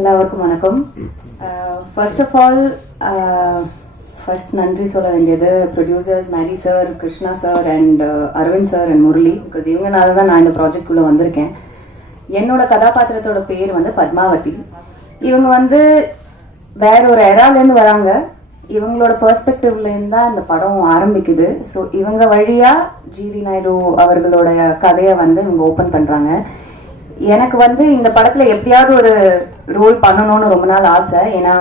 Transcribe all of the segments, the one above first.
எல்லாருக்கும் வணக்கம். First of all first நன்றி சொல்ல வேண்டியது producers Mary sir, Krishna sir and Aravind sir and Murali. Because இவங்கனால தான் நான் இந்த ப்ராஜெக்ட்குள்ளே வந்திருக்கேன். என்னோட கதாபாத்திரத்தோட பேர் வந்து பத்மாவதி. இவங்க வந்து வேற ஒரு எராலேருந்து வராங்க. இவங்களோட பெர்ஸ்பெக்டிவ்லேருந்து தான் இந்த படம் ஆரம்பிக்குது. ஸோ இவங்க வழியாக ஜிடி நாயுடு அவர்களோட கதையை வந்து இவங்க ஓப்பன் பண்ணுறாங்க. எனக்கு வந்து இந்த படத்துல எப்படியாவது ஒரு ரோல் பண்ணணும்னு ரொம்ப நாள் ஆசை. ஏன்னா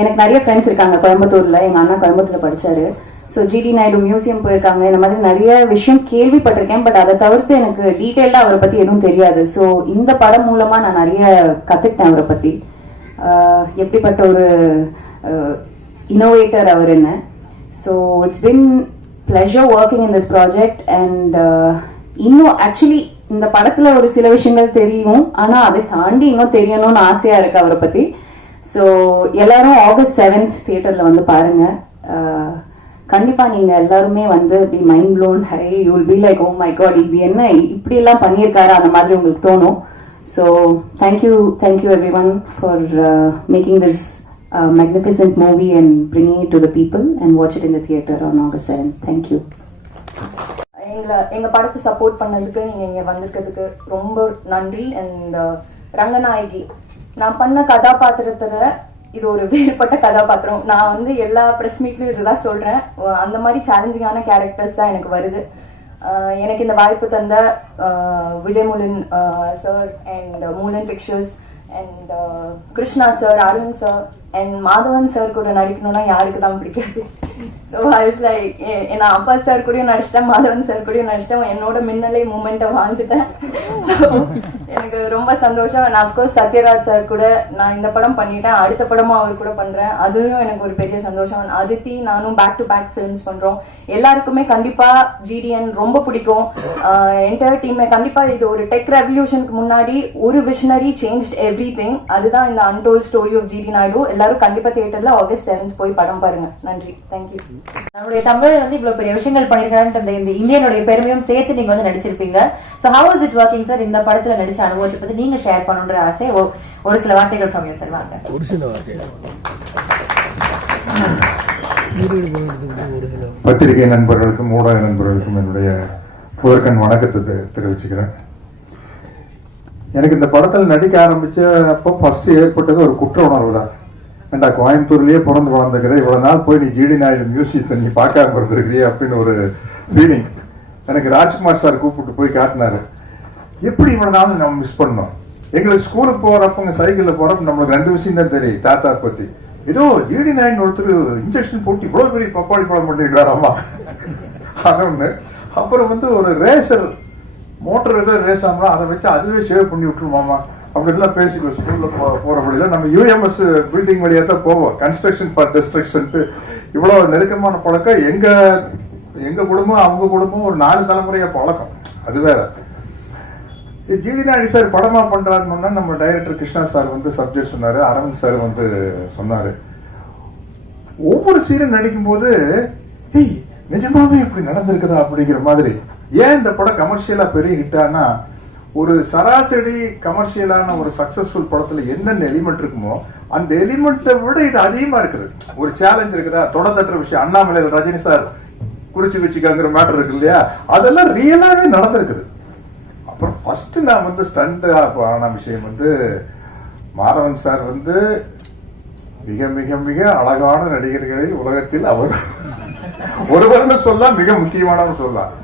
எனக்கு நிறைய ஃப்ரெண்ட்ஸ் இருக்காங்க கோயம்புத்தூர்ல. எங்க அண்ணா கோயம்புத்தூர்ல படிச்சாரு. ஸோ ஜிடி நாயுடு மியூசியம் போயிருக்காங்க. இந்த மாதிரி நிறைய விஷயம் கேள்விப்பட்டிருக்கேன். பட் அதை தவிர்த்து எனக்கு டீட்டெயில்டா அவரை பத்தி எதுவும் தெரியாது. ஸோ இந்த படம் மூலமா நான் நிறைய கத்துக்கிட்டேன் அவரை பத்தி. எப்படிப்பட்ட ஒரு இன்னோவேட்டர் அவர் என்ன. So it's been pleasure working in this project. And இன்னும் ஆக்சுவலி இந்த படத்துல ஒரு சில விஷயங்கள் தெரியும், ஆனா அதை தாண்டி இன்னும் தெரியணும்னு ஆசையா இருக்கு அவரை பத்தி. ஸோ எல்லாரும் August 7th தியேட்டர்ல வந்து பாருங்க. கண்டிப்பா நீங்க எல்லாருமே வந்து be mind blown. Hi you will be like, oh my God, இது என்ன இப்படி எல்லாம் பண்ணியிருக்காரு அந்த மாதிரி உங்களுக்கு தோணும். So thank you everyone for making this magnificent movie and bringing it to the people, and watch it in the theater on August 7th. Thank you. எங்க படத்தை சப்போர்ட் பண்ணதுக்கு, நீங்க இங்க வந்திருக்கிறதுக்கு ரொம்ப நன்றி. அண்ட் ரங்கநாயகி, நான் பண்ண கதாபாத்திரத்துல இது ஒரு வேறுபட்ட கதாபாத்திரம். நான் வந்து எல்லா ப்ரெஸ் மீட்லயும் இதுதான் சொல்றேன். அந்த மாதிரி சேலஞ்சிங்கான கேரக்டர்ஸ் தான் எனக்கு வருது. எனக்கு இந்த வாய்ப்பு தந்த Vijay Moolan sir and Moolan pictures and Krishna sir, Aravind sir and Madhavan sir கூட நடிக்கணும்னா யாருக்கு தான் பிடிக்காது. ஸோ ஐஸ் லைக், நான் அப்பா சார் கூடயும் நடிச்சிட்டேன், மாதவன் சார் கூடயும் நடிச்சிட்டேன். என்னோட மின்னலை மூமெண்ட்டை வாழ்ந்துட்டேன். ஸோ எனக்கு ரொம்ப சந்தோஷம். நான் அப்கோர்ஸ் சத்யராஜ் சார் கூட நான் இந்த படம் பண்ணிட்டேன், அடுத்த படமும் அவர் கூட பண்றேன். அதுவும் எனக்கு ஒரு பெரிய சந்தோஷம். அதித்தி நானும் பேக் டு பேக் ஃபிலிம்ஸ் பண்றோம். எல்லாருக்குமே கண்டிப்பா ஜிடிஎன் ரொம்ப பிடிக்கும். என்டையர் டீமே கண்டிப்பா இது ஒரு டெக் ரெவல்யூஷனுக்கு முன்னாடி ஒரு விஷனரி சேஞ்ச்ட் எவ்ரி திங். அதுதான் இந்த untold story of GD Naidu. எல்லாரும் கண்டிப்பா தியேட்டர்ல August 7th போய் படம் பாருங்க. நன்றி, தேங்க்யூ. நம்மளுடைய தமிழ் வந்து இவ்வளவு பெரிய விஷயங்கள் பண்ணிருக்காரு, இந்த இந்தியனுடைய பெருமையும் சேர்த்து நீங்க வந்து நடிச்சிருப்பீங்க. So how was it working sir? இந்த படத்துல நடிச்ச அனுபவத்தை பத்தி நீங்க ஷேர் பண்ணணும்ன்ற ஆசை. ஒரு சில வார்த்தைகள் from you சார். வாங்க. ஒரு சில வார்த்தைகள். பத்திரிகை நண்பர்களுக்கும் ஊடக நண்பர்களுக்கும் என்னுடைய முதற்கண் வணக்கத்தை தெரிவிச்சுக்கிறேன். எனக்கு இந்த படத்தில் நடிக்க ஆரம்பிச்ச அப்போ ஃபர்ஸ்ட் ஏற்பட்டது ஒரு குற்ற உணர்வு தான். ஏண்டா, கோயம்புத்தூர்லயே பிறந்து வளர்ந்துக்கிற, இவ்வளவு நாள் போய் நீ ஜிடி நாயுடு மியூசியத்தை நீ பார்க்காம இருந்திருக்கிறிய அப்படின்னு ஒரு ஃபீலிங். எனக்கு ராஜ்குமார் சார் கூப்பிட்டு போய் காட்டினாரு. எப்படி இவ்வளவு நாள் நம்ம மிஸ் பண்ணோம். எங்களுக்கு ஸ்கூலுக்கு போறப்பங்க சைக்கிள்ல போறப்ப நம்மளுக்கு ரெண்டு விஷயம் தான் தெரியும் தாத்தா பத்தி. ஏதோ ஜிடி நாயுடு ஒருத்தர் இன்ஜெக்ஷன் போட்டு இவ்வளவு பெரிய பப்பாளி பழம் பண்ணிருக்காராமா அது ஒண்ணு. அப்புறம் வந்து ஒரு ரேசர் மோட்டர் ஏதோ ரேஸ் ஆகலாம், அதை வச்சு அதுவே சேவ் பண்ணி விட்டுருமாமா அப்படின்லாம் பேசிக்குவோம். ஸ்கூல்ல போற வழியில நம்ம யூஎம்எஸ் பில்டிங் வழியா தான் போவோம். Construction for destruction. இவ்வளவு நெருக்கமான பழக்கம் எங்க குடும்பம் அவங்க குடும்பம் ஒரு 4 தலைமுறையா பழக்கம். அது வேற. ஜிடி நாயுடு சார் படமா பண்றாருன்னா நம்ம டைரக்டர் கிருஷ்ணா சார் வந்து சப்ஜெக்ட் சொன்னாரு, அரவிந்த் சார் வந்து சொன்னாரு. ஒவ்வொரு சீனும் நடிக்கும் போது நிஜமாவே இப்படி நடந்திருக்குதா அப்படிங்கிற மாதிரி. ஏன் இந்த படம் கமர்ஷியலா பெரிய ஹிட்டானா, ஒரு சராசரி கமர்ஷியலான ஒரு சக்சஸ்ஃபுல் படத்துல என்னென்ன எலிமெண்ட் இருக்குமோ அந்த எலிமெண்ட்டை விட இது அதிகமா இருக்குது. ஒரு சேலஞ்ச் இருக்குதா, தொடத்தட்டுற விஷயம், அண்ணாமலையில் ரஜினி சார் குறிச்சு வச்சுக்காங்கிற மேட்டர் இருக்கு இல்லையா, அதெல்லாம் ரியலாவே நடந்திருக்குது. அப்புறம் ஃபர்ஸ்ட் நான் வந்து ஸ்டண்ட் ஆன விஷயம் வந்து மாதவன் சார் வந்து மிக மிக மிக அழகான நடிகர்களில் உலகத்தில் அவர் ஒருவர்னு சொல்லலாம், மிக முக்கியமானவர் சொல்லலாம்.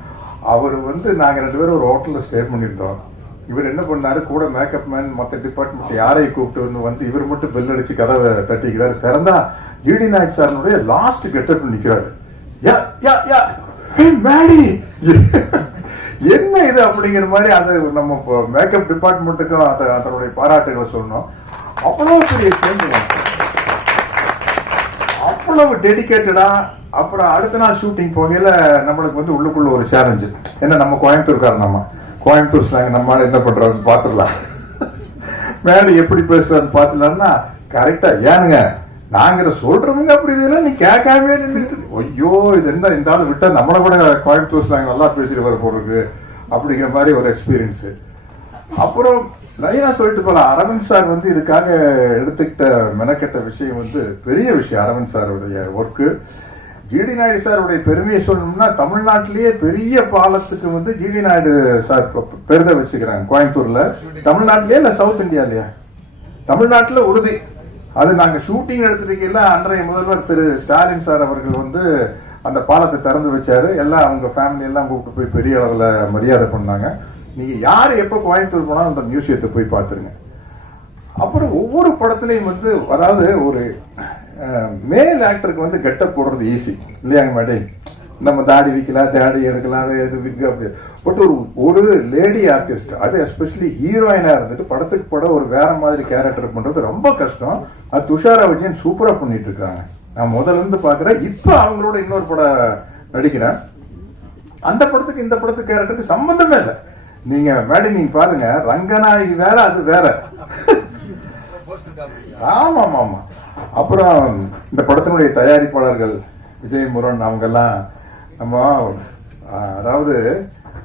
அவர் வந்து நாங்க 2 பேரும் ஒரு ஹோட்டல்ல ஸ்டே பண்ணியிருந்தோம். இவர் என்ன பண்ணாரு, கூட மேக்கப் மேன் மற்ற டிபார்ட்மெண்ட் யாரையும் கூப்பிட்டு வந்து இவர் மட்டும் பெல் அடிச்சு கதவை தட்டிக்கிறாரு. திறந்தா GD Naidu sir last getup நிக்கிறாரு. என்ன இது அப்படிங்கிற மாதிரி. அது நம்ம மேக்கப் டிபார்ட்மெண்ட்டுக்கும் அதனுடைய பாராட்டுகளை சொல்லணும். அவ்வளவு பெரிய சேஞ்ச், அவ்வளவு டெடிகேட்டடா. அப்புறம் அடுத்த நாள் ஷூட்டிங் போகையில நம்மளுக்கு வந்து உள்ளுக்குள்ள ஒரு சேலஞ்சு. ஏன்னா நம்ம கோயம்புத்தூர்காரன், நம்ம கோயம்புத்தூர் ஸ்லாங் நம்மளால என்ன பண்றதுன்னு பாத்துடலாம், மேல எப்படி பேசுறான்னு பாத்துலாம்னா கரெக்டா ஏனுங்க நாங்கிற சொல்றவங்க அப்படி இதெல்லாம் நீ கேட்காமே நின்றுட்டு, ஐயோ இது என்ன இந்த ஆள் விட்டா நம்மளை கூட கோயம்புத்தூர் ஸ்லாங் நல்லா பேசிட்டு வர போறது அப்படிங்கிற மாதிரி ஒரு எக்ஸ்பீரியன்ஸ். அப்புறம் லைனா சொல்லிட்டு போலாம். அரவிந்த் சார் வந்து இதுக்காக எடுத்துக்கிட்ட மெனக்கெட்ட விஷயம் வந்து பெரிய விஷயம். அரவிந்த் சாருடைய ஒர்க்கு, ஜிடி நாயுடு சாருடைய பெருமையை சொல்லணும்னா தமிழ்நாட்டிலேயே பெரிய பாலத்துக்கு வந்து ஜிடி நாயுடு சார் பெருதை வச்சுக்கிறாங்க. கோயம்புத்தூர்ல, தமிழ்நாட்டிலேயே இல்ல சவுத் இந்தியாலயா? தமிழ்நாட்டுல உறுதி. அது நாங்க ஷூட்டிங் எடுத்துருக்கீங்களா, அன்றைய முதல்வர் திரு ஸ்டாலின் சார் அவர்கள் வந்து அந்த பாலத்தை திறந்து வச்சாரு. எல்லாம் அவங்க ஃபேமிலி எல்லாம் கூப்பிட்டு போய் பெரிய அளவுல மரியாதை பண்ணாங்க. நீங்க யாரு எப்ப கோயம்புத்தூர் போனா அந்த மியூசியத்தை போய் பார்த்துருங்க. அப்புறம் ஒவ்வொரு படத்துலையும் வந்து, அதாவது ஒரு மேல் ஆக்டருக்கு வந்து கெட்டப் போடுறது ஈஸி இல்லையாங்க மேடம்? நம்ம தாடி வைக்கலாம், தாடி எடுக்கலாம், விக் அப்படி. பட் ஒரு லேடி ஆர்டிஸ்ட், அது எஸ்பெஷலி ஹீரோயினா இருந்துட்டு படத்துக்கு படம் ஒரு வேற மாதிரி கேரக்டர் பண்றது ரொம்ப கஷ்டம். அது துஷாரா விஜயன் சூப்பரா பண்ணிட்டு இருக்காங்க. நான் முதல்ல இருந்து பாக்குறேன். இப்ப அவங்களோட இன்னொரு படம் நடிக்கிறேன். அந்த படத்துக்கு இந்த படத்துக்கு கேரக்டருக்கு சம்பந்தமே இல்லை. நீங்க மேடம் நீங்க பாருங்க, ரங்கநாயகி வேற, அது வேற. ஆமா ஆமா ஆமா. அப்புறம் இந்த படத்தினுடைய தயாரிப்பாளர்கள் விஜய் முருகன் அவங்க எல்லாம், நம்ம அதாவது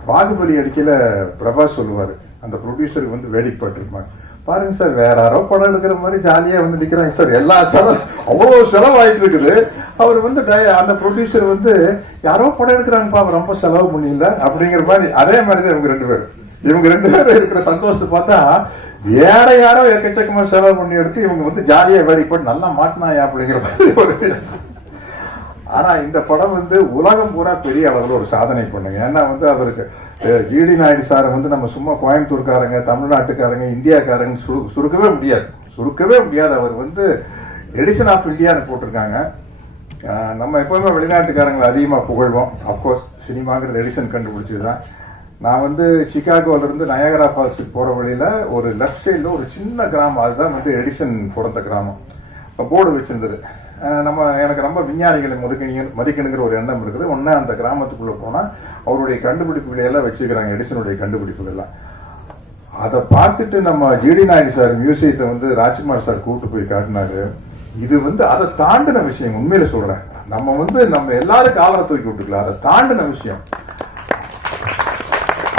பாகுபலி அடிக்கல பிரபாஸ் சொல்லுவாரு, அந்த ப்ரொடியூசருக்கு வந்து வேடிக்கைப்பட்டிருப்பாங்க. பாருங்க சார், வேற யாரோ படம் எடுக்கிற மாதிரி ஜாலியா வந்து நிக்கிறாங்க சார். எல்லா செலவு அவ்வளவு செலவாயிட்டு இருக்குது. அவர் வந்து அந்த ப்ரொடியூசர் வந்து யாரோ படம் எடுக்கிறாங்கப்பா, ரொம்ப செலவு பண்ணிடல அப்படிங்கிற மாதிரி. அதே மாதிரிதான் இவங்க ரெண்டு பேரும் இருக்கிற சந்தோஷத்தை பார்த்தா வேற யாரோ எக்கச்சக்கமா செலவு பண்ணி எடுத்து இவங்க வந்து ஜாலியா வேடிக்கைப்பட்டு நல்லா மாட்டினாயா அப்படிங்கிற மாதிரி ஒரு. ஆனா இந்த படம் வந்து உலகம் பூரா பெரிய அளவில் ஒரு சாதனை பண்ணுங்க. ஏன்னா வந்து அவருக்கு ஜிடி நாயுடு சாரை வந்து நம்ம சும்மா கோயம்புத்தூர்காரங்க, தமிழ்நாட்டுக்காரங்க, இந்தியாக்காரங்க சுருக்கவே முடியாது. அவர் வந்து எடிசன் ஆஃப் இந்தியான்னு போட்டிருக்காங்க. நம்ம எப்பவுமே வெளிநாட்டுக்காரங்களை அதிகமாக புகழ்வோம். அப்கோர்ஸ் சினிமாங்கிறது எடிசன் கண்டுபிடிச்சதுதான். நான் வந்து சிகாகோல இருந்து நயாகரா ஃபால்ஸுக்கு போற வழியில ஒரு லெஃப்ட் சைட்ல ஒரு சின்ன கிராமம், அதுதான் வந்து எடிசன் பிறந்த கிராமம். போர்டு வச்சிருந்தது. எனக்கு ரொம்ப விஞ்ஞானிகளை மதிக்கணுங்கிற ஒரு எண்ணம் இருக்குது. ஒன்னு அந்த கிராமத்துக்குள்ள போனா அவருடைய கண்டுபிடிப்புகளை எல்லாம் வச்சுக்கிறாங்க, எடிசனுடைய கண்டுபிடிப்புகள்லாம். அதை பார்த்துட்டு நம்ம ஜிடி நாயுடு சார் மியூசியத்தை வந்து ராஜ்குமார் சார் கூப்பிட்டு போய் காட்டினாரு. இது வந்து அதை தாண்டின விஷயம். உண்மையில சொல்றேன், நம்ம எல்லாரும் காலரை தூக்கி விட்டுக்கலாம். அதை தாண்டின விஷயம்.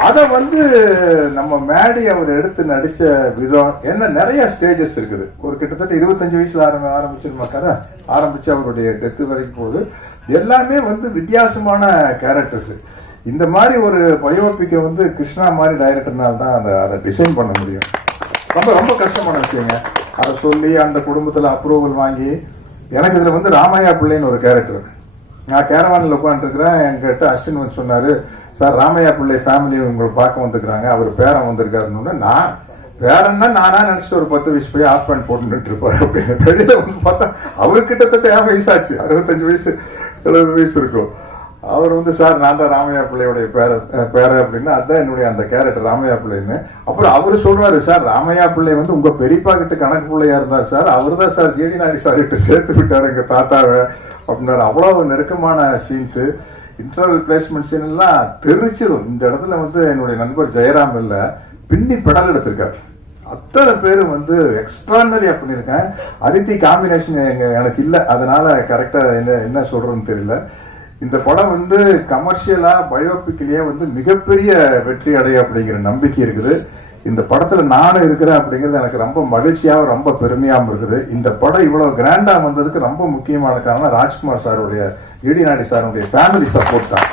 அதை வந்து நம்ம மேடி அவர் எடுத்து நடிச்ச விதம் என்ன, நிறைய ஸ்டேஜஸ் இருக்குது. ஒரு கிட்டத்தட்ட 25 வயசுல ஆரம்பிச்சிருமாக்காரா, ஆரம்பிச்சு அவருடைய டெத்து வரைக்கும் போகுது. எல்லாமே வந்து வித்தியாசமான கேரக்டர்ஸ். இந்த மாதிரி ஒரு பயோபிக்கை வந்து கிருஷ்ணா மாதிரி டைரக்டர்னால தான் அதை டிசைன் பண்ண முடியும். ரொம்ப ரொம்ப கஷ்டமான விஷயங்க. அதை சொல்லி அந்த குடும்பத்துல அப்ரூவல் வாங்கி. எனக்கு இதுல வந்து ராமையா பிள்ளைன்னு ஒரு கேரக்டர். நான் கேரவானில் உட்காந்துருக்கிறேன். என்கிட்ட அஸ்வின் வந்து சொன்னாரு, சார் ராமையா பிள்ளை ஃபேமிலி உங்களை பார்க்க வந்துருக்காங்க, அவர் பேரன் வந்திருக்காருன்னு. நான் பேரன்னா நானா நினைச்சிட்டு ஒரு 10 வயசு போய் ஆஃப் பேண்ட் போட்டுட்டு இருப்பாரு அப்படின்னு. வெளியில வந்து பார்த்தா அவரு கிட்டத்தட்ட 50 வயசாச்சு, 65 வயசு 70 வயசு இருக்கும். அவர் வந்து சார் நான் தான் ராமையா பிள்ளையுடைய பேர அப்படின்னா, அதுதான் என்னுடைய அந்த கேரக்டர் ராமையா பிள்ளைன்னு. அப்புறம் அவரு சொல்றாரு, சார் ராமையா பிள்ளை வந்து உங்க பெரியப்பா கிட்ட கணக்கு பிள்ளையா இருந்தார் சார், அவரு தான் சார் ஜிடி நாயுடு சார் கிட்ட சேர்த்து விட்டாரு எங்க தாத்தாவை அப்படின்னாரு. அவ்வளவு நெருக்கமான சீன்ஸ். இன்டர்வல் பிளேஸ்மெண்ட் சீன் எல்லாம் தெரிச்சிடும். இந்த இடத்துல வந்து என்னுடைய நண்பர் ஜெயராம் இல்ல பின்னி பெடல் எடுத்திருக்காரு. அத்தனை பேரும் வந்து எக்ஸ்ட்ரானரியா பண்ணிருக்கேன். அதித்தி காம்பினேஷன் எனக்கு இல்ல, அதனால கரெக்டா என்ன சொல்றேன்னு தெரியல. இந்த படம் வந்து கமர்ஷியலா பயோபிக்லயே வந்து மிகப்பெரிய வெற்றி அடைய அப்படிங்கிற நம்பிக்கை இருக்குது. இந்த படத்துல நானும் இருக்கிறேன் அப்படிங்கிறது எனக்கு ரொம்ப மகிழ்ச்சியாகவும் ரொம்ப பெருமையாகவும் இருக்குது. இந்த படம் இவ்வளவு கிராண்டா வந்ததுக்கு ரொம்ப முக்கியமான காரணம் ராஜ்குமார் சாருடைய, ஜிடி நாயுடு சாருடைய ஃபேமிலி சப்போர்ட் தான்.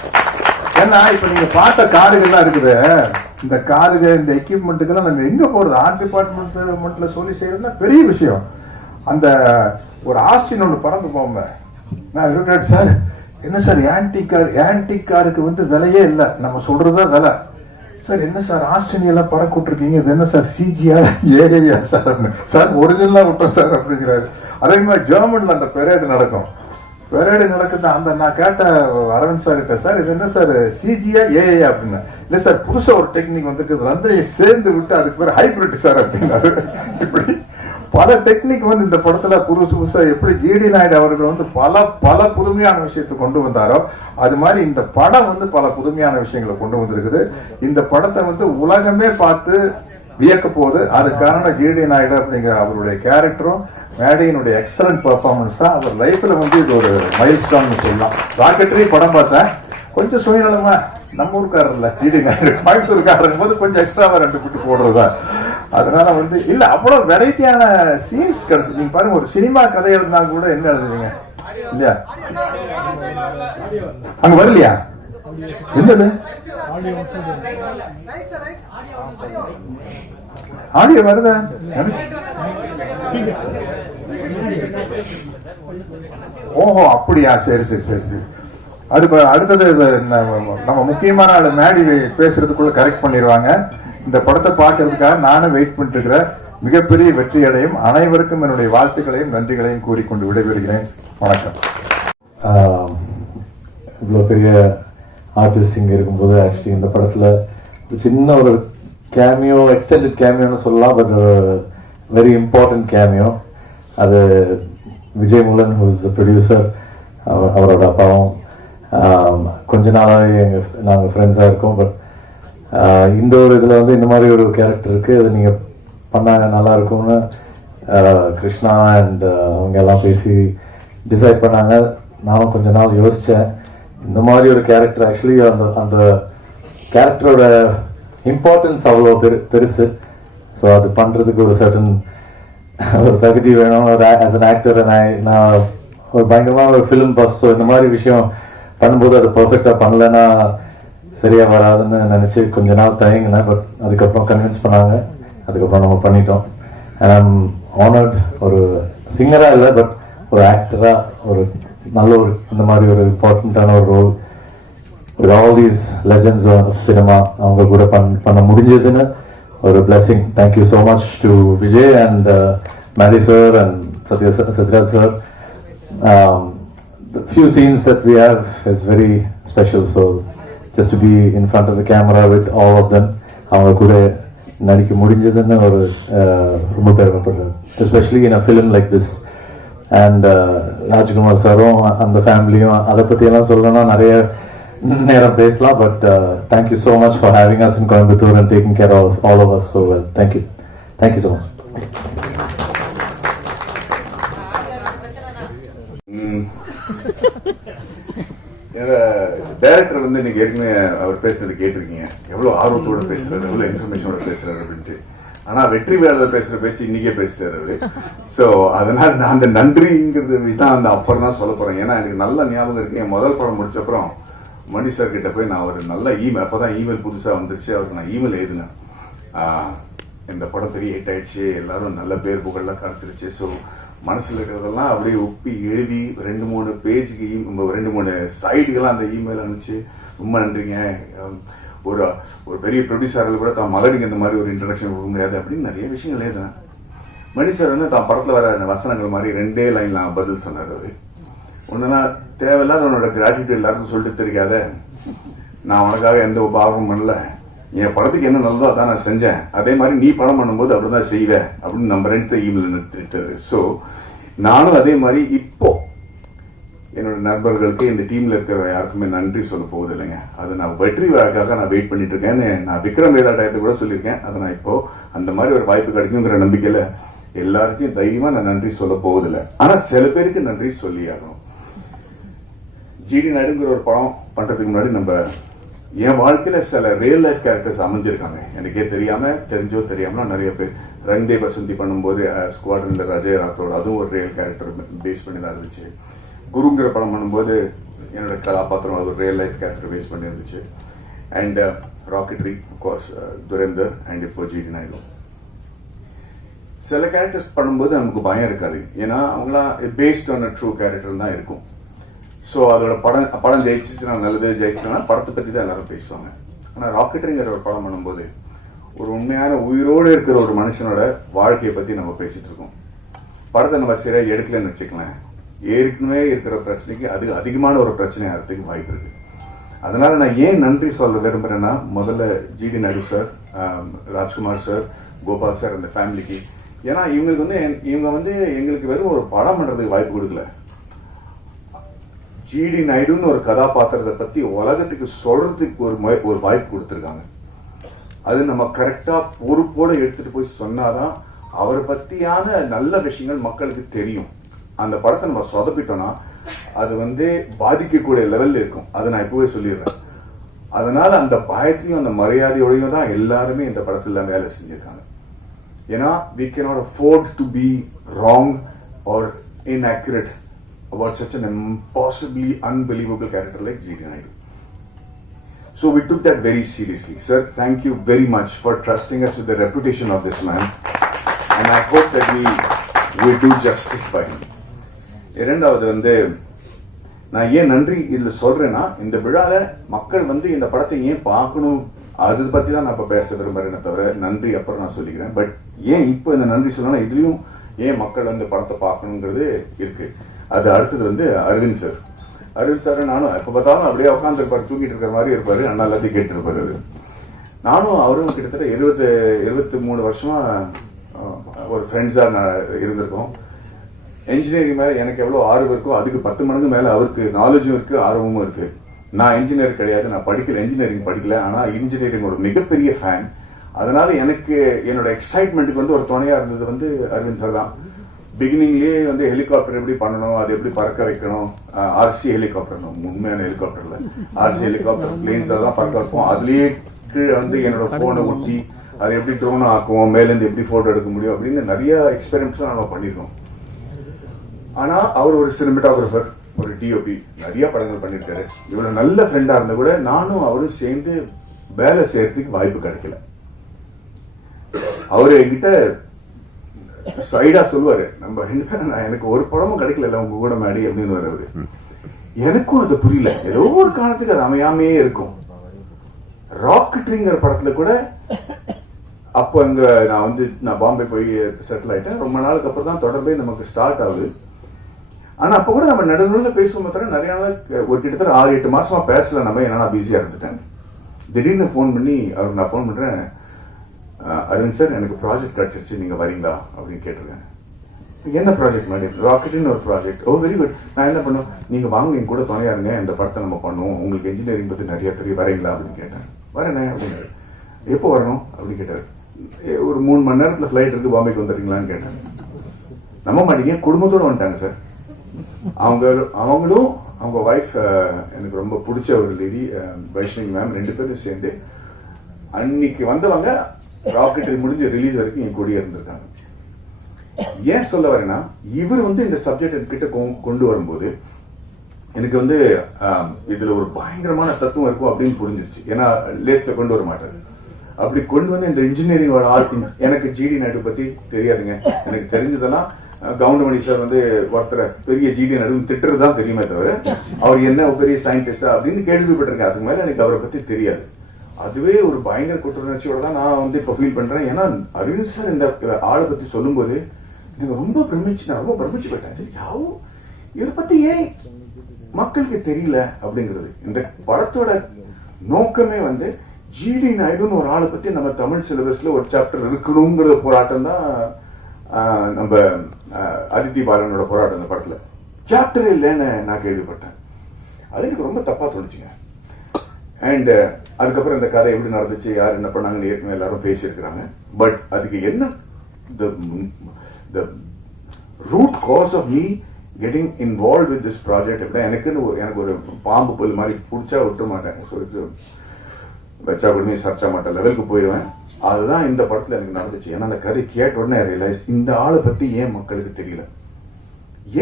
ஏன்னா இப்ப நீங்க பார்த்த காருகள்லாம் இருக்குது, இந்த காருக இந்த எக்யூப்மெண்ட்டுக்கெல்லாம் நம்ம எங்க போறது? ஆர்ட் டிபார்ட்மெண்ட்ல சொல்லி செய்யறதுனா பெரிய விஷயம். அந்த ஒரு ஆஸ்டின் ஒன்று பறந்து போங்க. நான் இருக்கேன் சார், என்ன சார் ஆன்டிக் காருக்கு வந்து விலையே இல்லை, நம்ம சொல்றதுதான் விலை. சார் என்ன சார் ஆஸ்திரேலியெல்லாம் பறக்க விட்டுருக்கீங்க, இது என்ன சார் சிஜியா ஏஐயா சார்? சார் ஒரிஜினலா விட்டோம் சார் அப்படிங்கிறாரு. அதே மாதிரி ஜெர்மன்ல அந்த பெரேடு நடக்குது. அந்த நான் கேட்ட அரவிந்த் சார் கிட்ட, சார் இது என்ன சார் சிஜியா ஏஐயா அப்படின்னா, இல்ல சார் புதுசா ஒரு டெக்னிக் வந்துருக்கு, ரந்தனையை சேர்ந்து விட்டு அதுக்கு பேர் ஹைபிரிட் சார் அப்படின்னாரு. இப்படி பல டெக்னிக் வந்து இந்த படத்துல புதுசா எப்படி ஜிடி நாயுடு அவர்கள் வந்து பல புதுமையான விஷயத்தை கொண்டு வந்தாரோ, அது மாதிரி இந்த படம் வந்து பல புதுமையான விஷயங்களை கொண்டு வந்திருக்குது. இந்த படத்தை வந்து உலகமே பார்த்து வியக்க போகுது. அது காரணம் ஜிடி நாயுடு அப்படிங்கிற அவருடைய கேரக்டரும் மேடையினுடைய எக்ஸலன்ட் பெர்ஃபார்மன்ஸ் தான். அவர் லைஃப்ல வந்து இது ஒரு மைல் ஸ்டோன் சொல்லலாம். ராக்கெட்ரி படம் பார்த்தேன், கொஞ்சம் சுயநலமா நம்ம ஊருக்காரர்ல ஜிடி நாயுடு, கோயம்புத்தூர்காரங்க போது கொஞ்சம் எக்ஸ்ட்ராவா 2 பிட்டு போடுறதா. அதனால வந்து இல்ல அவ்வளவு வெரைட்டியான சீன்ஸ் கிடைச்சு. நீங்க பாருங்க, ஒரு சினிமா கதை எழுதினா கூட என்ன எழுதுவீங்க இல்லையா? அங்க வரலையா? என்னது ஆடியோ வருதா? ஓஹோ அப்படியா, சரி சரி சரி சரி. அது அடுத்தது நம்ம முக்கியமான ஆளு மேடி பேசுறதுக்குள்ள கரெக்ட் பண்ணிடுவாங்க. இந்த படத்தை பார்க்கறதுக்காக நானும் வெயிட் பண்ணிட்டு இருக்கிறேன். மிகப்பெரிய வெற்றி அடையும். அனைவருக்கும் என்னுடைய வாழ்த்துக்களையும் நன்றிகளையும் கூறிக்கொண்டு விடைபெறுகிறேன். வணக்கம். இவ்வளோ பெரிய ஆர்டிஸ்ட் இங்கே இருக்கும்போது ஆக்சுவலி இந்த படத்தில் சின்ன ஒரு கேமியோ, எக்ஸ்டெண்டட் கேமியோன்னு சொல்லலாம், பட் வெரி இம்பார்ட்டன்ட் கேமியோ. அது Vijay முலன், who is the producer, அவரோட அப்பாவும் கொஞ்ச நாளாகவே நாங்கள் ஃப்ரெண்ட்ஸாக இருக்கோம். பட் இந்த ஒரு இதில் வந்து இந்த மாதிரி ஒரு கேரக்டர் இருக்குது, அது நீங்கள் பண்ணால் நல்லாயிருக்கும்னு கிருஷ்ணா அண்ட் அவங்க எல்லாம் பேசி டிசைட் பண்ணாங்க. நானும் கொஞ்ச நாள் யோசித்தேன். இந்த மாதிரி ஒரு கேரக்டர் ஆக்சுவலி அந்த கேரக்டரோட இம்பார்ட்டன்ஸ் அவ்வளோ பெருசு. ஸோ அது பண்ணுறதுக்கு ஒரு சர்டன் ஒரு தகுதி வேணும். ஒரு ஆஸ் அன் ஆக்டர் நான் ஒரு பயங்கரமான ஒரு ஃபிலிம் பஃப். ஸோ இந்த மாதிரி விஷயம் பண்ணும்போது அது பர்ஃபெக்டாக பண்ணலைன்னா சரியாக வராதுன்னு நினச்சி கொஞ்ச நாள் தயங்கினேன். பட் அதுக்கப்புறம் கன்வின்ஸ் பண்ணாங்க. அதுக்கப்புறம் நம்ம பண்ணிட்டோம். And I'm honoured. ஒரு சிங்கராக இல்லை, பட் ஒரு ஆக்டராக ஒரு நல்ல ஒரு இந்த மாதிரி ஒரு இம்பார்ட்டண்ட்டான ஒரு role with all these legends of cinema அவங்க கூட பண்ண முடிஞ்சதுன்னு ஒரு blessing. Thank you so much to Vijay and Mary sir and Satyaraj sir. The few scenes that we have is very special, so just to be in front of the camera with all of them, அவங்க கூட நடிக்க முடிஞ்சதுன்னு ஒரு ரொம்ப பெருமைப்படுறேன், especially in a film like this. And Rajkumar சாரும் அந்த ஃபேமிலியும் அதை பற்றியெல்லாம் சொல்லணும்னா நிறைய நேரம் பேசலாம். But thank you so much for having us in Coimbatore and taking care of all of us so well. Thank you so much. Director வந்து இன்னைக்கு ஏற்கனவே அவர் பேசுறது கேட்டிருக்கீங்க, எவ்வளவு ஆர்வத்தோட பேசுறாரு, எவ்வளவு இன்ஃபர்மேஷனோட பேசுறாரு அப்படின்ட்டு. ஆனா வெற்றி வேளாளர் பேசுற பேச்சு இன்னைக்கே பேசிட்டாரு அவரு. சோ அதனால நான் அந்த நன்றிங்கிறது தான் அந்த அப்புறம் தான் சொல்ல போறேன். ஏன்னா எனக்கு நல்ல ஞாபகம் இருக்கு, என் முதல் படம் முடிச்ச அப்புறம் மணி சார் கிட்ட போய் நான் ஒரு நல்ல இமெயில், அப்பதான் இமெயில் புதுசா வந்துருச்சு, அவருக்கு நான் இமெயில் எழுதினேன். இந்த படம் பெரிய ஹிட் ஆயிடுச்சு, எல்லாரும் நல்ல பேர் புகழ்லாம் கிடைச்சிருச்சு. ஸோ மனசுல இருக்கிறதெல்லாம் அப்படியே ஒப்பி எழுதி 2-3 பேஜுக்கு 2-3 சைடுக்கெல்லாம் அந்த இமெயில் அனுப்பிச்சு, ரொம்ப நன்றிங்க, ஒரு ஒரு பெரிய ப்ரொடியூசரில் கூட தான் மகனுக்கு இந்த மாதிரி ஒரு இன்ட்ரடக்ஷன் கொடுக்க முடியாது அப்படின்னு நிறைய விஷயங்கள் எழுதுனேன். மணி சார் வந்து தான் படத்தில் வர வசனங்கள் மாதிரி 2 லைன்ல பதில் சொன்னார். அவரு ஒன்றுனா தேவையில்லாத உன்னோட கிராட்டிடியூட் எல்லாருக்கும் சொல்லிட்டு தெரியாத, நான் உனக்காக எந்த உபாகமும் பண்ணல, என் படத்துக்கு என்ன நல்லதோ அதான் நான் செஞ்சேன், அதே மாதிரி நீ படம் பண்ணும்போது அப்படிதான் செய்வேன் அப்படின்னு நம்ம 2 இமெயில் நிறுத்திட்டாரு. ஸோ நானும் அதே மாதிரி இப்போ என்னோட நண்பர்களுக்கு இந்த டீம்ல இருக்கிற யாருக்குமே நன்றி சொல்ல போகுது இல்லைங்க. அது நான் வெற்றி விழாக்காக நான் வெயிட் பண்ணிட்டு இருக்கேன்னு நான் விக்ரம் வேதா டயத்தை கூட சொல்லியிருக்கேன். அதை நான் இப்போ அந்த மாதிரி ஒரு வாய்ப்பு கிடைக்குங்கிற நம்பிக்கையில எல்லாருக்கும் தைரியமா நான் நன்றி சொல்ல போவதில்லை. ஆனா சில பேருக்கு நன்றி சொல்லி ஆகணும். ஜிடி நாயுடுங்கிற ஒரு படம் பண்றதுக்கு முன்னாடி நம்ம என் வாழ்க்கையில சில ரியல் லைஃப் கேரக்டர்ஸ் அமைஞ்சிருக்காங்க, எனக்கே தெரியாம தெரிஞ்சோ தெரியாம நிறைய பேர். ரங்தே பசந்தி பண்ணும்போது ஸ்குவாட்ரன்ல அஜய் ராத்தோட, அதுவும் ஒரு ரியல் கேரக்டர் பேஸ் பண்ணி தான் இருந்துச்சு. குருங்கிற படம் பண்ணும்போது என்னோட கதாபாத்திரம் அது ஒரு ரியல் லைஃப் கேரக்டர் பேஸ் பண்ணி இருந்துச்சு. அண்ட் ராக்கெட்ரி, அப்கோர்ஸ் துரேந்தர், அண்ட் இப்போ ஜிடி நாயுடு. சில கேரக்டர்ஸ் பண்ணும்போது நமக்கு பயம் இருக்காது, ஏன்னா அவங்களாம் based on a true character தான் இருக்கும். ஸோ அதோட படம் ஜெயிச்சுன்னா நல்லது, ஜெயிச்சுன்னா படத்தை பற்றி தான் எல்லாரும் பேசுவாங்க. ஆனால் ராக்கெட்ரிங்கிற ஒரு படம் பண்ணும்போது ஒரு உண்மையான உயிரோடு இருக்கிற ஒரு மனுஷனோட வாழ்க்கையை பற்றி நம்ம பேசிட்டு இருக்கோம். படத்தை நம்ம சரியாக எடுக்கலன்னு வச்சுக்கலாம், ஏற்கனவே இருக்கிற பிரச்சனைக்கு அது அதிகமான ஒரு பிரச்சனை ஆகிறதுக்கு வாய்ப்பு இருக்கு. அதனால நான் ஏன் நன்றி சொல்ல விரும்புறேன்னா, முதல்ல GD Naidu sir, Rajkumar sir, Gopal sir, அந்த ஃபேமிலிக்கு. ஏன்னா இவங்க வந்து எங்களுக்கு வெறும் ஒரு படம் பண்றதுக்கு வாய்ப்பு கொடுக்கல, ஜிடி நாயுடுன்னு ஒரு கதாபாத்திரத்தை பத்தி உலகத்துக்கு சொல்றதுக்கு ஒரு வாய்ப்பு கொடுத்துருக்காங்க. அது நம்ம கரெக்டா பொறுப்போட எடுத்துட்டு போய் சொன்னாதான் அவரை பத்தியான நல்ல விஷயங்கள் மக்களுக்கு தெரியும். அந்த படத்தை நம்ம சொதப்பிட்டோம்னா அது வந்து பாதிக்கக்கூடிய லெவல்ல இருக்கும். அதை நான் இப்பவே சொல்லிடுறேன். அதனால அந்த பயத்தையும் அந்த மரியாதையோடையும் தான் எல்லாருமே இந்த படத்துல வேலை செஞ்சிருக்காங்க. ஏன்னா we cannot afford to be wrong or inaccurate about such an impossibly unbelievable character like G.D. Naidu. So we took that very seriously. Sir, thank you very much for trusting us with the reputation of this man, and I hope that we do justice by him. இரண்டாவது வந்து நான் ஏன் நன்றி இதுல சொல்றேன்னா, இந்த விழால மக்கள் வந்து இந்த படத்தை ஏன் பார்க்கணும் அது பத்தி தான் நான் இப்ப பேச விரும்புறேன் தவிர நன்றி அப்புறம் நான் சொல்லிக்கிறேன். பட் ஏன் இப்போ இந்த நன்றி சொல்லணும், இதுலயும் ஏன் மக்கள் வந்து படத்தை பார்க்கணுங்கிறது இருக்கு. அது அடுத்தது வந்து அரவிந்த் சார். அரவிந்த் சார் நானும் எப்ப பார்த்தாலும் அப்படியே உட்காந்து இருப்பாரு, தூங்கிட்டு இருக்கிற மாதிரி இருப்பாரு, அண்ணா எல்லாத்தையும் கேட்டு இருப்பாரு. நானும் அவரும் கிட்டத்தட்ட 23 வருஷமா ஒரு ஃப்ரெண்ட்ஸா இருந்திருக்கோம். என்ஜினியரிங் மேல எனக்கு எவ்வளவு ஆர்வம் இருக்கோ அதுக்கு 10 மடங்கு மேல அவருக்கு நாலேஜும் இருக்கு, ஆர்வமும் இருக்கு. நான் இன்ஜினியர் கிடையாது, நான் படிக்கல, இன்ஜினியரிங் படிக்கல, ஆனா இன்ஜினியரிங் ஒரு மிகப்பெரிய ஃபேன். அதனால எனக்கு என்னோட எக்ஸைட்மெண்ட்டுக்கு வந்து ஒரு துணையா இருந்தது வந்து அரவிந்த் சார் தான். பிகினிங்லயே வந்து ஹெலிகாப்டர் எப்படி பண்ணணும், அது எப்படி பறக்க வைக்கணும், ஆர்சி ஹெலிகாப்டர், உண்மையான ஹெலிகாப்டர்ல ஆர்சி ஹெலிகாப்டர் பிளேன்ஸ் தான் பறக்க வைப்போம். அதுலயே கீழே வந்து என்னோட போனை ஒட்டி அதை எப்படி ட்ரோன் ஆக்குவோம், மேல இருந்து எப்படி போட்டோ எடுக்க முடியும் அப்படின்னு நிறைய எக்ஸ்பெரிமெண்ட்ஸ் நம்ம பண்ணிருக்கோம். ஆனா அவர் ஒரு சினிமாட்டோகிராஃபர், ஒரு டிஓபி, நிறைய படங்கள் பண்ணிருக்காரு. இவ்வளவு நல்ல ஃப்ரெண்டா இருந்த கூட நானும் அவரும் சேர்ந்து வேலை செய்யறதுக்கு வாய்ப்பு கிடைக்கல. அவரு என்கிட்ட சைடா சொல்லுவாரு, நம்ம ரெண்டு பேரும் எனக்கு ஒரு படமும் கிடைக்கல உங்க கூட மேடி அப்படின்னு அவரு. எனக்கும் அது புரியல, ஏதோ ஒரு காரணத்துக்கு அது அமையாமையே இருக்கும். ராக்கெட்ரிங்கிற படத்துல கூட அப்போ அங்க நான் பாம்பே போய் செட்டில் ஆயிட்டேன். ரொம்ப நாளுக்கு அப்புறம் தான் தொடர்பே நமக்கு ஸ்டார்ட் ஆகுது. ஆனா அப்ப கூட நம்ம நடுநூல பேசுவோம், மாத்திரம் நிறைய நாள் ஒரு கிட்டத்தட்ட 6-8 மாசமா பேசல நம்ம, ஏன்னா நான் பிஸியா இருந்துட்டேன். திடீர்னு போன் பண்ணி அவருக்கு நான் போன் பண்றேன், அரவிந்த் சார் எனக்கு ப்ராஜெக்ட் கிடைச்சிருச்சு, நீங்க வரீங்களா அப்படின்னு கேட்டிருக்கேன். என்ன ப்ராஜெக்ட் மாதிரி? ராக்கெட்னு ஒரு ப்ராஜெக்ட். ஓ வெரி குட். நான் என்ன பண்ணுவோம், நீங்க வாங்க என் கூட துணையா இருங்க, இந்த படத்தை நம்ம பண்ணுவோம், உங்களுக்கு என்ஜினியரிங் பத்தி நிறைய தெரியும், வரீங்களா அப்படின்னு கேட்டேன். வரேனே அப்படின்னு. எப்போ வரணும் அப்படின்னு கேட்டாரு. ஒரு 3 மணி நேரத்துல ஃபிளைட் இருக்கு, பாம்பேக்கு வந்துடுறீங்களான்னு கேட்டேன். நம்ப மாட்டீங்க, குடும்பத்தோட வந்துட்டாங்க சார். அவங்களும் அவங்க ஒய்ஃப், எனக்கு ரொம்ப பிடிச்ச ஒரு லேடி வைஷ்ணவி மேம், 2 பேரும் சேர்ந்து அன்னைக்கு வந்தவங்க ராக்கெட் முடிஞ்சு ரிலீஸ் வரைக்கும் என் கூடிய இருந்திருக்காங்க. ஏன் சொல்ல வரேன்னா, இவர் வந்து இந்த சப்ஜெக்ட் கிட்ட கொண்டு வரும்போது எனக்கு வந்து இதுல ஒரு பயங்கரமான தத்துவம் இருக்கும் அப்படின்னு புரிஞ்சிருச்சு. ஏன்னா லேஸ்ல கொண்டு வர மாட்டாரு. அப்படி கொண்டு வந்து இந்த இன்ஜினியரிங்கோட எனக்கு ஜிடி நாயுடு பத்தி தெரியாதுங்க. எனக்கு தெரிஞ்சதெல்லாம் கவுண்டமணி சார் வந்து ஒருத்தர பெரிய ஜிடி நாயுடு திட்டுறதுதான் தெரியுமே தவிர அவர் என்ன பெரிய சயின்டிஸ்டா அப்படின்னு கேள்விப்பட்டிருக்கேன். அதுக்கு மேல எனக்கு அவரை பத்தி தெரியாது. அதுவே ஒரு பயங்கர குற்றவுணர்ச்சியோட தான் நான் வந்து இப்ப ஃபீல் பண்றேன். ஏன்னா அரவிந்த் சார் இந்த ஆளை பத்தி சொல்லும் போது எனக்கு ரொம்ப நான் ரொம்ப பிரமிச்சு போயிட்டேன். சரி, யாவும் இவரை பத்தி ஏன் மக்களுக்கு தெரியல அப்படிங்கிறது. இந்த படத்தோட நோக்கமே வந்து ஜிடி நாயுடுன்னு ஒரு ஆளை பத்தி நம்ம தமிழ் சிலபஸ்ல ஒரு சாப்டர் இருக்கணுங்கிற போராட்டம் தான். நம்ம அதித்தி பாலனோட போராட்டம் இந்த படத்துல சாப்டர் இல்லைன்னு நான் கேள்விப்பட்டேன். அது எனக்கு ரொம்ப தப்பா தோணுச்சுங்க. அண்ட் அதுக்கப்புறம் இந்த கதை எப்படி நடந்துச்சு, யார் என்ன பண்ணாங்கன்னு ஏற்கனவே எல்லாரும் பேசியிருக்கிறாங்க. பட் அதுக்கு என்ன the root cause of me getting involved with this project எனக்கு ஒரு பாம்பு புல் மாதிரி பிடிச்சா விட்ட மாட்டேன். ஸோ இது வச்சா உடனே சர்ச்சா மாட்டேன் லெவலுக்கு போயிடுவேன். அதுதான் இந்த படத்துல எனக்கு நடந்துச்சு. ஏன்னா அந்த கதை கேட்ட உடனே ரியலைஸ் இந்த ஆளை பத்தி ஏன் மக்களுக்கு தெரியல,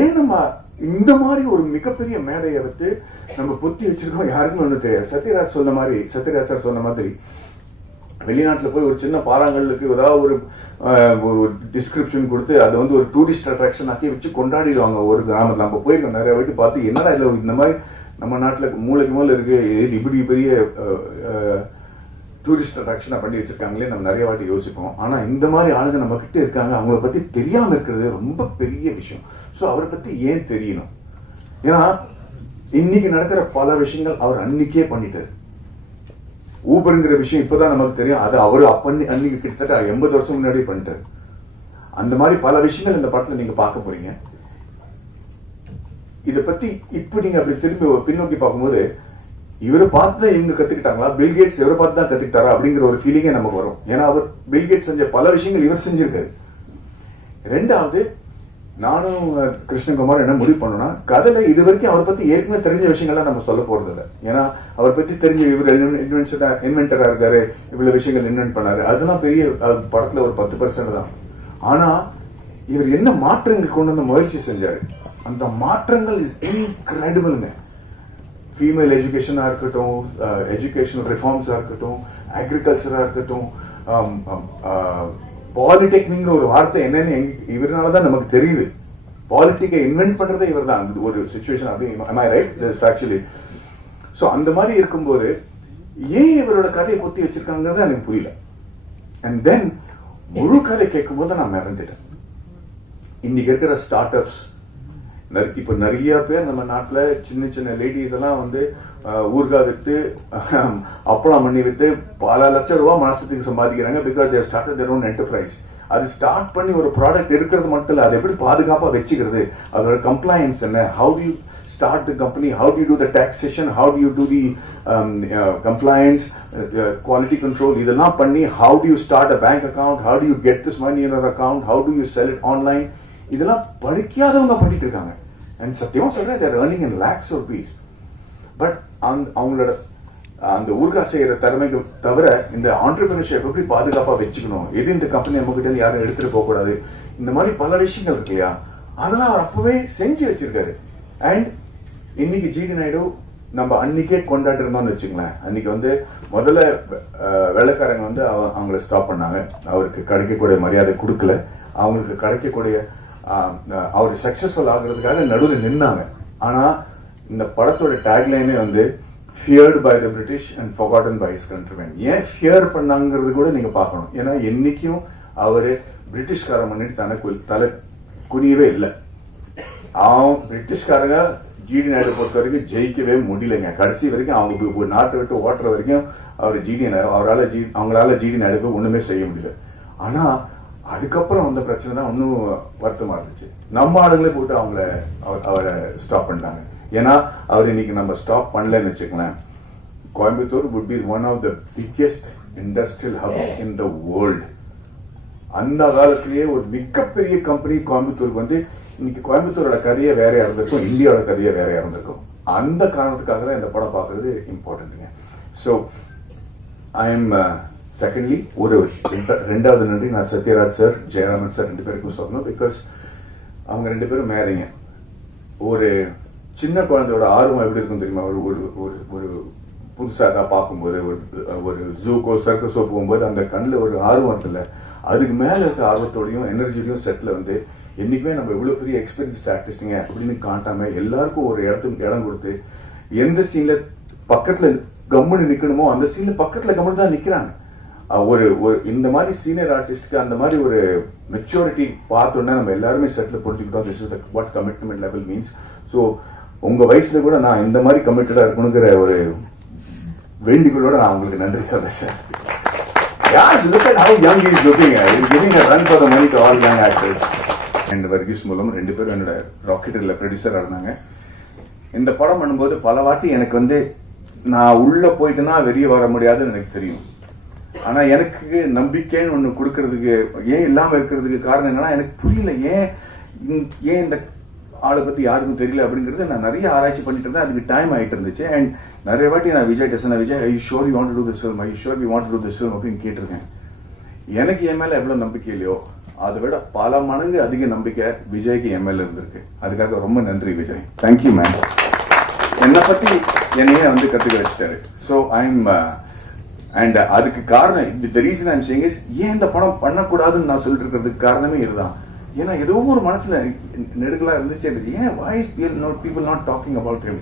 ஏன் நம்ம இந்த மாதிரி ஒரு மிகப்பெரிய மேதையை வச்சு நம்ம புத்தி வச்சிருக்கோம், யாருக்குமே ஒண்ணு தெரியாது. சத்யராஜ் சார் சொன்ன மாதிரி வெளிநாட்டுல போய் ஒரு சின்ன பாறாங்கல்லுக்கு ஏதாவது ஒரு டிஸ்கிரிப்ஷன் கொடுத்து அதை வந்து ஒரு டூரிஸ்ட் அட்ராக்ஷன் ஆக்கி வச்சு கொண்டாடிடுவாங்க ஒரு கிராமத்துல. நம்ம போய் நிறைய வாட்டி பார்த்து என்னடா இதுல இந்த மாதிரி நம்ம நாட்டுல மூளைக்கு மூல இருக்கு, இப்படி பெரிய டூரிஸ்ட் அட்ராக்ஷனா பண்ணி வச்சிருக்காங்களே நம்ம நிறைய வாட்டி யோசிப்போம். ஆனா இந்த மாதிரி ஆளுங்க நம்ம கிட்ட இருக்காங்க, அவங்கள பத்தி தெரியாம இருக்கிறது ரொம்ப பெரிய விஷயம். சோ அவரை பத்தி ஏன் தெரியணும்? ஏன்னா இன்னைக்கு நடக்கிற பல விஷயங்கள் அவர் அன்னைக்கே பண்ணிட்டாரு. ஊபருங்கிற விஷயம் இப்பதான் நமக்கு தெரியும், அது அவரு அன்னைக்கு கிட்டத்தட்ட 80 வருஷம் முன்னாடி பண்ணிட்டாரு. அந்த மாதிரி பல விஷயங்கள் இந்த படத்துல நீங்க பார்க்க போறீங்க. இத பத்தி இப்ப நீங்க அப்படி திரும்பி பின்னோக்கி பார்க்கும்போது இவரை பார்த்து தான் இவங்க கத்துக்கிட்டாங்களா, பில்கேட்ஸ் இவரை பார்த்து தான் கத்துக்கிட்டாரா அப்படிங்கிற ஒரு ஃபீலிங்கே நமக்கு வரும். ஏன்னா அவர் பில்கேட்ஸ் செஞ்ச பல விஷயங்கள் இவர் செஞ்சிருக்காரு. ரெண்டாவது, நானும் கிருஷ்ணகுமார் என்ன முடிவு பண்ணோம்னா, கதையில இது வரைக்கும் அவரை பத்தி ஏற்கனவே தெரிஞ்ச விஷயங்கள்லாம் நம்ம சொல்ல போறது இல்லை. ஏன்னா அவரை பத்தி தெரிஞ்ச இவர் இன்வென்டரா இருக்காரு, இவ்வளவு விஷயங்கள் இன்வென்ட் பண்ணாரு, அதெல்லாம் பெரிய படத்துல ஒரு 10% தான். ஆனா இவர் என்ன மாற்றங்கள் கொண்டு வந்த முயற்சி செஞ்சாரு, அந்த மாற்றங்கள் இஸ் இன்கிரெடிபிள்ங்க. ஃபீமேல் எஜுகேஷனா இருக்கட்டும், எஜுகேஷனல் ரிஃபார்ம்ஸா இருக்கட்டும், அக்ரிகல்ச்சரா இருக்கட்டும், பாலிடெக்னிக்ங்கிற ஒரு வார்த்தை என்னன்னு இவராலதான் நமக்கு தெரியுது. பாலிட்டிக்கை இன்வென்ட் பண்றதே இவர் தான் ஒரு சுச்சுவேஷன். ஆக்சுவலி ஸோ அந்த மாதிரி இருக்கும்போது ஏன் இவரோட கதையை பொத்தி வச்சிருக்காங்கிறது எனக்கு புரியல. அண்ட் தென் முழு கதை கேட்கும் போது நான் மறந்துட்டேன். இன்னைக்கு இருக்கிற ஸ்டார்ட் அப்ஸ், இப்ப நிறைய பேர் நம்ம நாட்டுல சின்ன சின்ன லேடிஸ் எல்லாம் வந்து ஊர்காய் வித்து அப்பளம் பண்ணி வித்து பல லட்சம் ரூபாய் மாசத்துக்கு சம்பாதிக்கிறாங்க. Because they started their own enterprise. அது ஸ்டார்ட் பண்ணி ஒரு ப்ராடக்ட் இருக்கிறது மட்டும் இல்ல, அதை எப்படி பாதுகாப்பா வச்சுக்கிறது, அதோட கம்ப்ளைன்ஸ் என்ன, how to you start the company, how do you do the taxation, how do you do the compliance, quality control, இதெல்லாம் பண்ணி how do you start a bank account, how do you get this money in your account, how do you sell it online, இதெல்லாம் படிக்காதவங்க பண்ணிட்டு இருக்காங்க. and சத்தியமா சொல்றேன், they are earning in lakhs of rupees. But அவங்களோட அந்த ஊர்கா செய்யற திறமைக்கு தவிர இந்த ஆண்டர்பிரினர்ஷிப் எப்படி பாதுகாப்பா வச்சுக்கணும், எது இந்த கம்பெனி நம்ம கிட்ட யாரும் எடுத்துட்டு போக கூடாது, இந்த மாதிரி பல விஷயங்கள் இருக்கு இல்லையா, அதெல்லாம் அவர் அப்பவே செஞ்சு வச்சிருக்காரு. அண்ட் இன்னைக்கு ஜிடி நாயுடு நம்ம அன்னைக்கே கொண்டாடி இருந்தோம்னு வச்சுங்களேன். அன்னைக்கு வந்து முதல்ல வெள்ளைக்காரங்க வந்து அவங்களை ஸ்டாப் பண்ணாங்க, அவருக்கு கிடைக்கக்கூடிய மரியாதை கொடுக்கல, அவங்களுக்கு கிடைக்கக்கூடிய அவர் சக்சஸ்ஃபுல் ஆகுறதுக்காக நடுவில் நின்னாங்க. ஆனா இந்த படத்தோட டேக்லைனே வந்து feared by the British and forgotten by his countryman. ஏன் ஃபியர் பண்ணாங்கிறது கூட நீங்க பார்க்கணும். ஏன்னா என்னைக்கும் அவரு பிரிட்டிஷ்காரன் பண்ணிட்டு தலை குனியவே இல்லை. அவன் பிரிட்டிஷ்காரங்க ஜிடி நாயுடு பொறுத்த வரைக்கும் ஜெயிக்கவே முடியலைங்க. கடைசி வரைக்கும் அவங்க நாட்டை விட்டு ஓட்டுற வரைக்கும் அவங்களால ஜிடி நாயுடுக்கு ஒண்ணுமே செய்ய முடியல. ஆனா அதுக்கப்புறம் வந்த பிரச்சனை தான் இன்னும் வருத்தமா இருந்துச்சு. நம்ம ஆளுங்களே போட்டு அவரை ஸ்டாப் பண்ணிட்டாங்க. ஏன்னா அவர் இன்னைக்கு நம்ம ஸ்டாப் பண்ணலன்னு வச்சுக்கலாம், Coimbatore would be one of the biggest industrial hubs in the world. அந்த காலத்திலேயே ஒரு மிகப்பெரிய கம்பெனி கோயம்புத்தூருக்கு வந்து இன்னைக்கு கோயம்புத்தூரோட கதையை வேறையா இருந்திருக்கும், இந்தியாவோட கதையை வேறையா இருந்திருக்கும். அந்த காரணத்துக்காக தான் இந்த படம் பார்க்கறது இம்பார்ட்டன்ட்டுங்க. ஸோ ஐ எம் செகண்ட்லி ஒரு ரெண்டாவது நன்றி நான் சத்யராஜ் சார், ஜெயராமன் சார் ரெண்டு பேருக்கும் சொல்லணும். பிகாஸ் அவங்க ரெண்டு பேரும் மேலைங்க. ஒரு சின்ன குழந்தையோட ஆர்வம் எப்படி இருக்கும் தெரியுமா, ஒரு புதுசாக தான் பார்க்கும்போது, ஒரு ஜூக்கோ சர்க்கஸோ போகும்போது அந்த கண்ணில் ஒரு ஆர்வம் இருக்குல்ல, அதுக்கு மேல இருக்க ஆர்வத்தோடையும் எனர்ஜியோடையும் செட்ல வந்து என்னைக்குமே நம்ம இவ்வளவு பெரிய எக்ஸ்பீரியன்ஸ்ட் ஆர்டிஸ்டுங்க அப்படின்னு காட்டாம எல்லாருக்கும் ஒரு இடம் கொடுத்து, எந்த சீன்ல பக்கத்துல கம்முன்னு நிக்கணுமோ அந்த சீன்ல பக்கத்துல கம்முன்னு தான் நிக்கிறாங்க. ஒரு இந்த மாதிரி சீனியர் ஆர்டிஸ்டுக்கு அந்த மாதிரி ஒரு மெச்சூரிட்டி பார்த்தோன்னா நம்ம எல்லாருமே செட்ல புரிஞ்சுக்கிட்டோம். This is what commitment level means. So உங்க வயசுல கூட நான் இந்த மாதிரி கமிட்டடா இருக்கணுங்கிற ஒரு வேண்டிகளோட நான் உங்களுக்கு நன்றி சொல்றேன் sir. Yes, look at how young he is looking. He's giving a run for the money to all young actors. And Varghese மூலம் ரெண்டு பேரும் என்னோட ராக்கெட்ல ப்ரொடியூசரா இருந்தாங்க. இந்த படம் பண்ணும்போது பல வாட்டி எனக்கு வந்து நான் உள்ள போயிட்டுனா வெளியே வர முடியாதுன்னு எனக்கு தெரியும். ஆனா எனக்கு நம்பிக்கைன்னு ஒண்ணு கொடுக்கறதுக்கு ஏன் இல்லாம இருக்கிறதுக்கு காரணம் என்னன்னா, எனக்கு புரியல ஏன் இந்த ஆளை பத்தி யாருக்கும் தெரியல அப்படிங்கறது. நான் நிறைய ஆராய்ச்சி பண்ணிட்டு இருந்தேன், அதுக்கு டைம் ஆயிட்டு இருந்துச்சு. அண்ட் நிறைய வாட்டி நான் Vijay I you sure you want to to this film, I you sure you want to to this film அப்படின்னு கேட்டிருக்கேன். எனக்கு என் மேல எவ்வளவு நம்பிக்கை இல்லையோ அதை விட பல மடங்கு அதிக நம்பிக்கை விஜய்க்கு என் மேல இருந்திருக்கு. அதுக்காக ரொம்ப நன்றி விஜய். Thank you ma'am. என்னை பத்தி என்னையே வந்து கத்துக்க வச்சிட்டாரு. ஸோ ஐம் அண்ட் அதுக்கு காரணம் the reason I'm saying is, ஏன் இந்த படம் பண்ணக்கூடாதுன்னு நான் சொல்லிட்டு இருக்கிறதுக்கு காரணமே இதுதான். ஏன்னா ஏதோ ஒரு மனசுல நெடுக்கலா இருந்துச்சு, ஏன் why is people not talking about him,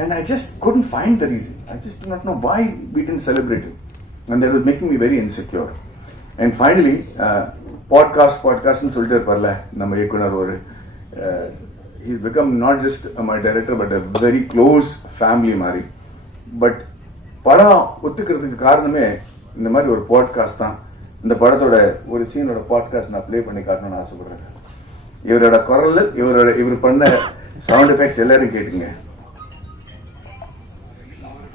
and I just couldn't find the reason. I just do not know why we didn't celebrate him, and that was making me very insecure. And finally podcast சொல்லிட்டு இருப்பார்ல நம்ம இயக்குனர், ஒரு he's become not just my director but a very close family மாதிரி. But படம் ஒத்துக்கிறதுக்கு காரணமே இந்த மாதிரி ஒரு பாட்காஸ்ட் தான். இந்த படத்தோட ஒரு சீனோட பாட்காஸ்ட் நான் ப்ளே பண்ணி காட்டணும்னு ஆசைப்படுறேன். இவரோட குரல்ல இவர் பண்ண சவுண்ட் எஃபெக்ட்ஸ் எல்லாரும் கேட்டுங்க.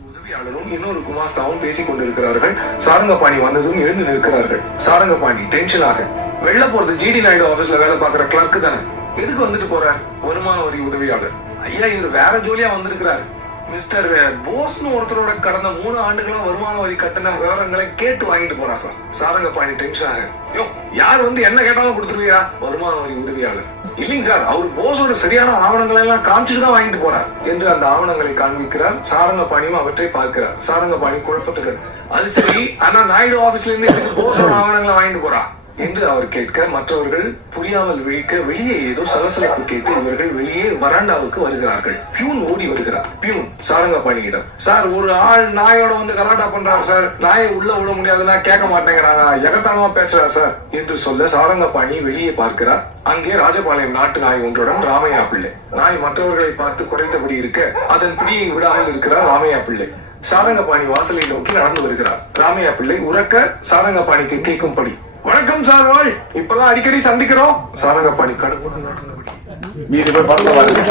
உதவியாளரும் இன்னொரு குமாஸ்தாவும் பேசிக் கொண்டிருக்கிறார்கள். சாரங்கபாணி வந்ததும் எழுந்து நிற்கிறார்கள். சாரங்கபாணி டென்ஷனாக, வெளில போறது ஜிடி நாயுடு ஆபீஸ்ல வேலை பார்க்கிற கிளர்க் தானே, எதுக்கு வந்துட்டு போறார்? வருமான வரி உதவியாளர். ஐயா இவர் வேற ஜோலியா வந்திருக்கிறார். மிஸ்டர் போஸ்னு ஒருத்தரோட கடந்த 3 ஆண்டுகளா வருமான வரி கட்டின விவரங்களை கேட்டு வாங்கிட்டு போறா சார். சாரங்கபாணி டென்ஷன் ஆக, யோ யார் வந்து என்ன கேட்டாலும் கொடுத்துருவியா வருமான வரி உதவியாளர்? இல்லைங்க சார், அவர் போஸோட சரியான ஆவணங்களை எல்லாம் காமிச்சுட்டு தான் வாங்கிட்டு போறார் என்று அந்த ஆவணங்களை காண்பிக்கிறார். சாரங்கபாணியும் அவற்றை பார்க்கிறார். சாரங்கபாணி குழப்பத்துடன், அது சரி, ஆனா நாயுடு ஆபீஸ்ல இருந்து எதுக்கு போஸோட ஆவணங்களை வாங்கிட்டு போறா என்று அவர் கேட்க, மற்றவர்கள் புரியாமல் விழிக்க, வெளியே ஏதோ சலசலப்பு கேட்டு இவர்கள் வெளியே வராண்டாவுக்கு வருகிறார்கள். பியூன் ஓடி வருகிறார். பியூன் சாரங்கபாணியிடம், சார் ஒரு ஆள் நாயோட வந்து கலாட்டா பண்றாரு சார், நாயை உள்ள விட முடியாதுன்னா கேட்க மாட்டேங்கிறாங்க, எகத்தானமா பேசுறாரு சார் என்று சொல்ல சாரங்கபாணி வெளியே பார்க்கிறார். அங்கே ராஜபாளையம் நாட்டு நாய் ஒன்றுடன் ராமையா பிள்ளை. நாய் மற்றவர்களை பார்த்து குறைத்தபடி இருக்க அதன் பிடியை விடாமல் இருக்கிறார் ராமையா பிள்ளை. சாரங்கபாணி வாசலை நோக்கி நடந்து வருகிறார். ராமையா பிள்ளை உறக்க சாரங்கபாணிக்கு கேட்கும்படி, வணக்கம் சார், வாழ், இப்பதான் அடிக்கடி சந்திக்கிறோம். சாரங்கபாணி கடுப்புடன் நடந்தபடி, மீதி போய் படத்துல பாருங்க.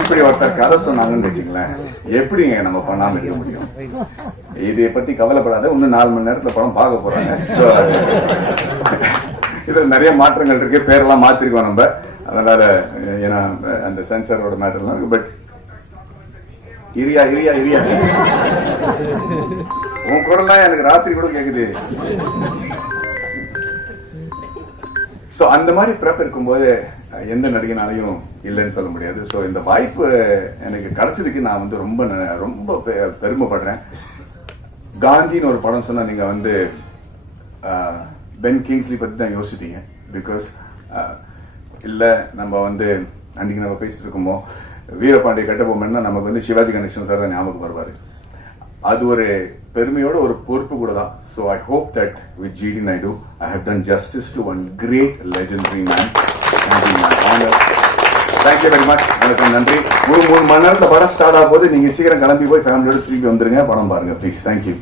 இப்படி ஒருத்தர் கதை சொன்னாங்கன்னு வச்சுங்களேன், எப்படிங்க நம்ம பண்ணாம இருக்க முடியும்? இதை பத்தி கவலைப்படாத, இன்னும் 4 மணி நேரத்துல படம் பார்க்க போறாங்க. இதுல நிறைய மாற்றங்கள் இருக்கு, பேரெல்லாம் மாத்திருக்கோம் நம்ம, அதனால ஏன்னா அந்த சென்சரோட மேட்டர்லாம் இருக்கு. பட் இரியா இரியா இரியா உன் குரல்லாம் எனக்கு ராத்திரி கூட கேக்குது. சோ அந்த மாதிரி ப்ரெப் இருக்கும்போது எந்த நடிகனாலையும் இல்லைன்னு சொல்ல முடியாது. சோ இந்த வாய்ப்பு எனக்கு கிடைச்சதுக்கு நான் வந்து ரொம்ப ரொம்ப பெருமைப்படுறேன். காந்தின்னு ஒரு படம் சொன்னா நீங்க வந்து பென் கிங்ஸ்லி பத்தி தான் யோசிப்பீங்க. பிகாஸ் இல்ல நம்ம வந்து அன்னைக்கு நம்ம பேசிட்டு இருக்கோமோ வீரபாண்டிய கட்டபொம்மன்னா நமக்கு வந்து சிவாஜி கணேசன் சார் தான் ஞாபகம் வருவாரு. அது ஒரு பெருமையோட ஒரு பொறுப்பு கூட தான். So I hope that with GD Naidu I have done justice to one great legendary man. Thank you very much. எனக்கு நன்றி. 3 மணி நேரத்தில் படம் ஸ்டார்ட் ஆகும் போது நீங்க சீக்கிரம் கிளம்பி போய் ஃபேமிலியோட திரும்பி வந்துருங்க, படம் பாருங்க ப்ளீஸ். தேங்க்யூ.